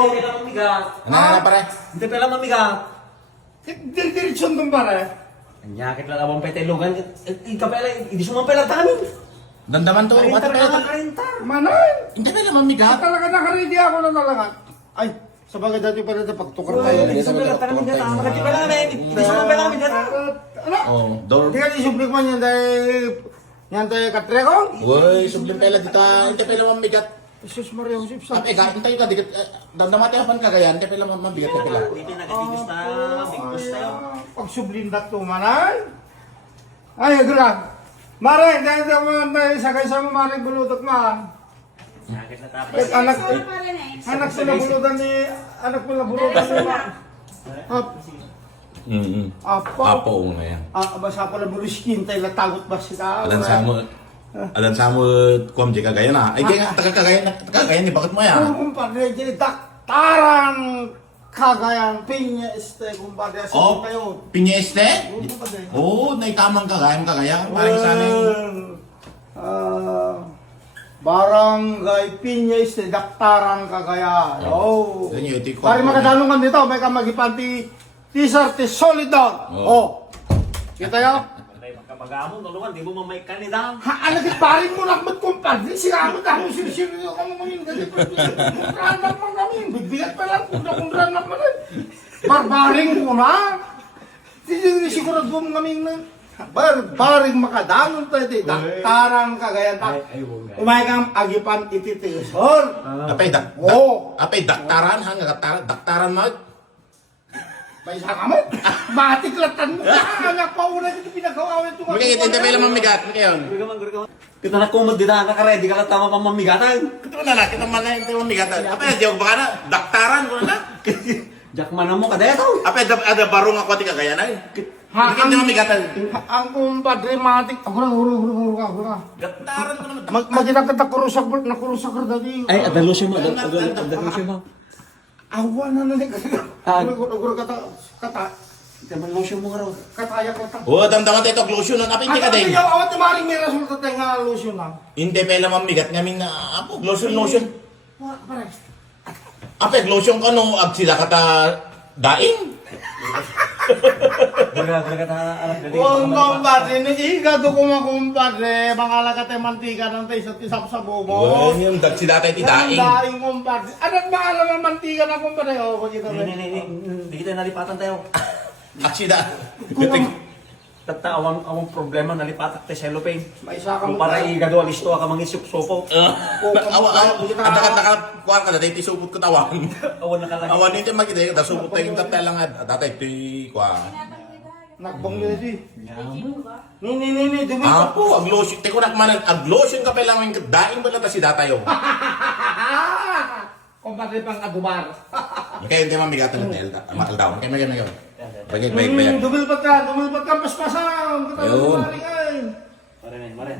Hindi pala mamigat. Ano na pare? Hindi pala mamigat. Diretsyon dun pare. Anyakit lang abang petelugan. Ikaw pala, hindi sumampay lang tanin. Dandaman to. What Karintar pala? lang, karintar. Manay. Hindi pala mamigat. Talaga nakaready ako na talaga. Ay, sa bagay dati pala na pagtukar tayo. Hindi sumampay lang tanin dyan. Makati pala kami. Hindi sumampay lang kami dyan. Ano? Oh, door. Hindi ka isublik man yan dahil... Yan tayo katre ko? Uy, sublim pala dito. Hindi pala mamigat. Jesus Maria Joseph sa... Ape, galing tayo ka. Dandamati ako pan kagayan. Hindi pala mamigat. Hindi pala. Dito nagigis na. Bigos tayo. Pag sublindat to manay. Ay, gra. Mare, dahil tayo sakay sa mo, mare, bulutot man. Anyakit na tapos. Anak ko na bulutan ni... Anak ko na bulutan ni... Apa? Apo nga yan. Basta pala buliskin tayo natagot ba sila? Adan sa mo kuam di kagayan na. Ay kaya taga kagayan ni bakit mo yan? Kumpadre, jadi daktaran kagayan pinya kumpadre sa Oh, kayo. pinya este? Kumpadre. Oh, naitamang kagayan. Parang sana Barangay pinya daktaran kagayan. Oh. Yan yung itik ko. Pari makadalungan dito, may kamagipanti t-shirt solidon. Oh. Kita yo? Magkabagamon, tulungan, di mo mamay kanida. Ha, alagit parin mo lang ba't kumpadre? Sinamot ako, sinisiro ka mo ngayon. Kundranak man kami, bigbigat pa lang, kundranak man rin. Barbaring mo na. Sigurado mo kami na. Barbaring makadanon tayo, daktarang kagayan ta. Umay kang agipan ititisor. Apay daktaran hanga daktaran mo. May isa ka mo? Matiklatan mo. Anak pa una dito pinagawa ito. Hindi pala mamigat. Ngayon. Kita na kumod dito, naka-ready ka lang tama pang mamigatan. Kita na kita man na hindi mamigatan. Apay di ako baka na daktaran ko na. Jack man mo ka dito. Apay ada barong ako ti kagayan ay. Hindi mamigatan. Ang kumpadre matik. Hura ka. Daktaran ko naman. Magkita kurusak dati. Ay, adalusyo mo. Adalusyo mo. Awan na nanik. Guro kata. Kaman lusyo mo nga raw. Kataya kata. Oh, damdaman tayo lotion na apay hindi ka din. Ayaw awat maring may resulta tayo nga lotion lang. Hindi pala mamigat ngamin na apo lotion. Pare. Apay lotion ka no ag sila kata daing. Gura ka anak dali. Kumpadre, nagigado ko mga kumpadre. Bangala ka tayo mantika ng tayo sa tisap sa bumo. Yung dag sila tayo ti daing. Daing kumpadre. Anak ba alam ang mantika na kumpadre? O, kung Hindi kita nalipatan tayo. Aksida. Tata, awang problema, nalipatak tayo cellophane. May isa ka Kung mo. para igado alisto ka mangisip-sopo. Anda ka kuha ka dati tisupot ko tawan. Awan na ka lang. Awan hindi makita ka tasupot tayo yung tatay lang dati ti kuha. Nakbang nila di. Ni, dumi. Apo, ag lotion. Teko nak man ag lotion ka pa lang yung daing ba na si datayo. Kumpadre pang adubar. Kaya hindi mamigatan ng delta. Makaldawan. Kaya may. Bayag. Dumilpat ka, paspasan. Ayun. Mare.